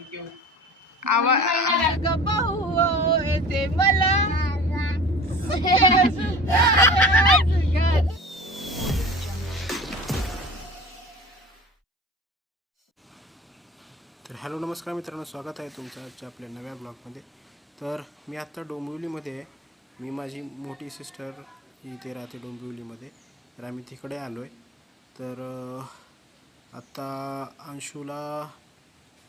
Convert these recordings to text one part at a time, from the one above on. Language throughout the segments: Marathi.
थँक्यू. येते मला तर हॅलो नमस्कार मित्रांनो, स्वागत आहे तुमचं आजच्या आपल्या नव्या ब्लॉगमध्ये. तर मी आत्ता डोंबिवलीमध्ये आहे. मी माझी मोठी सिस्टर इथे राहते डोंबिवलीमध्ये, तर आम्ही तिकडे आलो आहे. तर आत्ता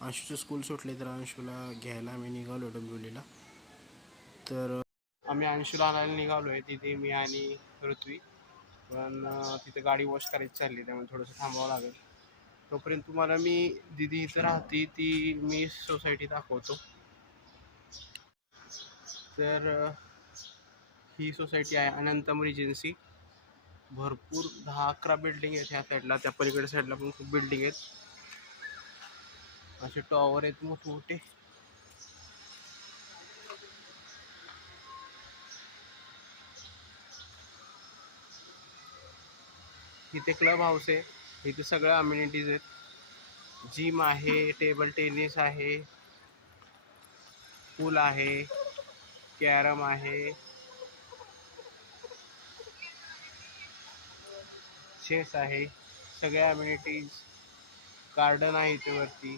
अंशूचं स्कूल सुटले, तर अंशूला घ्यायला आम्ही निघालो डोंबिवलीला. तर आम्ही अंशूला आणायला निघालो आहे. तिथे मी आणि ऋत्वी, पण तिथे गाडी वॉश करायची चालली, त्यामुळे थोडंसं थांबावं लागेल. तोपर्यंत तुम्हाला मी दिदी इथं राहते ती मी सोसायटी दाखवतो. तर ही सोसायटी आहे अनंतम रिजन्सी. भरपूर 10-11 बिल्डिंग आहेत ह्या साईडला, त्या पलीकडे साईडला पण खूप बिल्डिंग आहेत. असे टॉवर आहेत मोठमोठे. इथे क्लब हाऊस आहे, इथे सगळ्या अम्युनिटीज आहेत. जिम आहे, टेबल टेनिस आहे, पूल आहे, कॅरम आहे, चेस आहे, सगळ्या अम्युनिटीज. गार्डन आहे इथे वरती.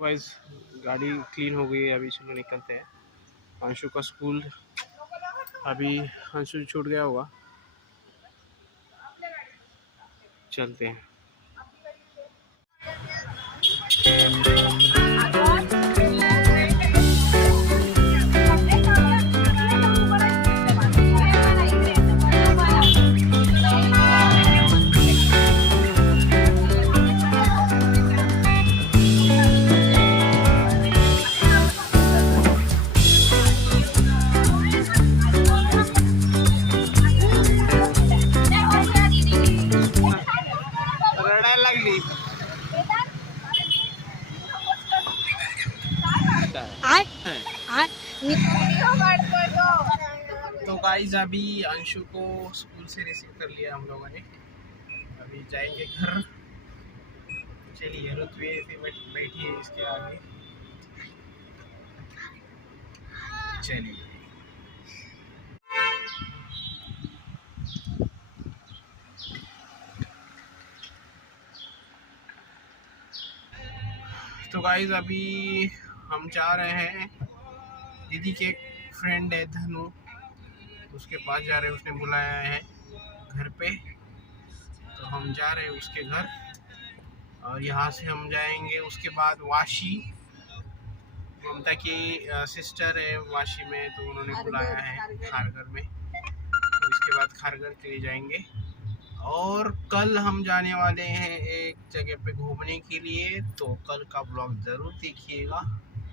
वाइज गाड़ी क्लीन हो गई है, अभी चलो निकलते हैं. अंशु का स्कूल अभी अंशु छूट गया होगा, चलते हैं. रडायला लागली. तो गाइस अभी अंशु को स्कूल से रिसीव कर लिया हम लोगों ने, अभी जाएंगे घर. चलिए ऋत्वी बैठी है इसके आगे, चलिए. तो गाइस अभी हम जा रहे हैं, दीदी के एक फ्रेंड है धनु, उसके पास जा रहे हैं. उसने बुलाया है घर पे, तो हम जा रहे हैं उसके घर. और यहाँ से हम जाएंगे उसके बाद वाशी. ममता की सिस्टर है वाशी में, तो उन्होंने बुलाया है खारघर में, तो इसके बाद खारघर के लिए जाएंगे. और कल हम जाने वाले हैं एक जगह पे घूमने के लिए, तो कल का ब्लॉग जरूर देखिएगा.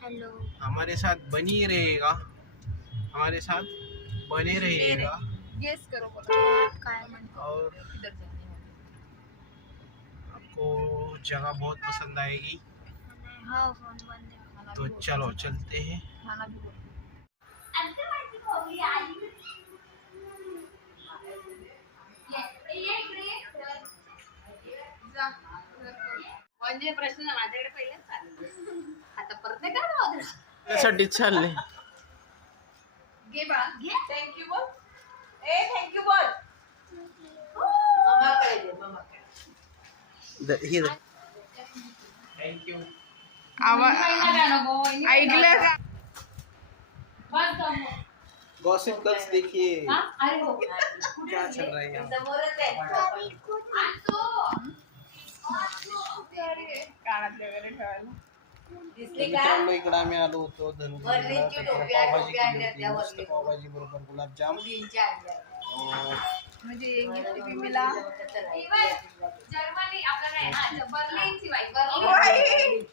हेलो, हमारे साथ बनी रहेगा, हमारे साथ बने रहिएगा. गेस करो और आपको जगह बहुत पसंद आएगी. तो चलो चलते हैं. म्हणजे प्रश्न माझ्याकडे पहिलेच चालले, आता परत नाही करत. त्यासाठी चालले. घे बा, घे. थँक्यू बोल. ए थँक्यू बोल. मम्मा कडे, मम्मा कडे. थँक्यू. ऐकलं का? गॉसिप गर्ल्स देखिए अरे हो, क्या चल रहा है यहाँ. समोरच आहे. कानातले वगैरे ठेवायला दिसली का? मित्रांनो इकडे आम्ही आलो होतो धनु वरलीची टोपी आणल्या, मस्त पावभाजी बरोबर गुलाबजाम. म्हणजे गिफ्ट बिबीला जर्मनी आपला नाही, हा बर्लिनची बाई, बर्लिन.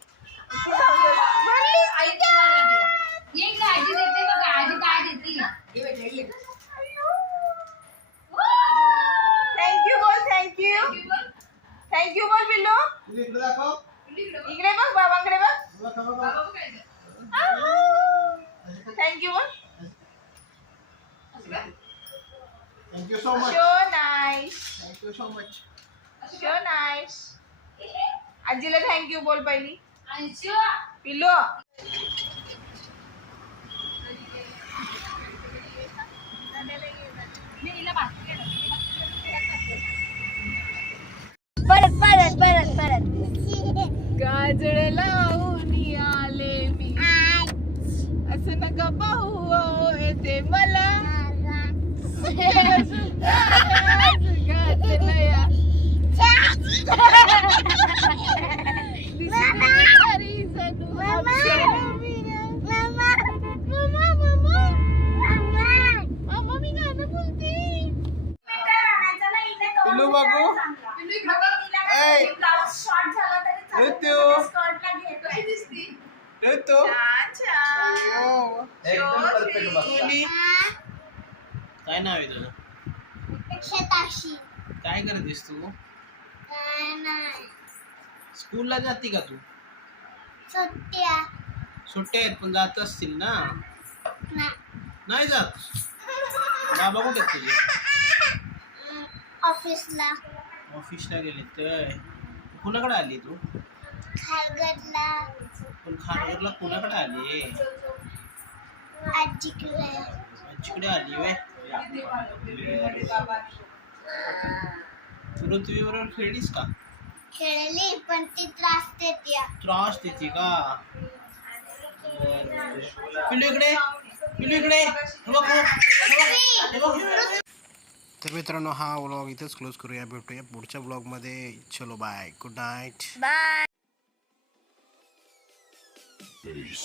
ये आजी देते बघा, आजी काय देते. थँक्यू बोल. थँक्यू बोल बिल्लो. इकडे दाखव. इकडे बघ बाबांकडे बघ. थँक्यू बोल. Thank you so much. Show nice. Thank you so much. Show nice. आजीला थँक्यू बोल पहिली. पिल्लू. परत परत परत परत काजळ लावून आले मी असं नका पाहू येते मला पिल्लू बघू. ऐ, ब्लाउज शॉर्ट झाला तरी चालेल. ऋतू. स्कर्टला घेतोय. ऋतू. छान छान. अय्यो. एकदम परफेक्ट बसला. मुली. काय नाव आहे तुझं? शताशी. काय करतेस तू? नाही. स्कूलला जाते का तू? सुट्ट्या. सुट्ट्या आहेत पण जात असतील ना? नाही. नाही जात. बाबा कुठे आहेत तुझे? ऑफिसला. ऑफिसला गेले तर कुणाकडे आली तू? खारगडला. पण खारघरला कुणाकडे आली? आजीकडे. आजीकडे आली वे. तू ऋतवी बरोबर खेळलीस का? खेळली पण ती त्रास देते. त्रास देते का? पिल्लू इकडे. पिल्लू इकडे. हे बघ, हे बघ, हे बघ. तर मित्रांनो हा व्लॉग इथेच क्लोज करूया. भेटूया पुढच्या व्लॉगमध्ये. चलो bye. Good night. Bye. Peace.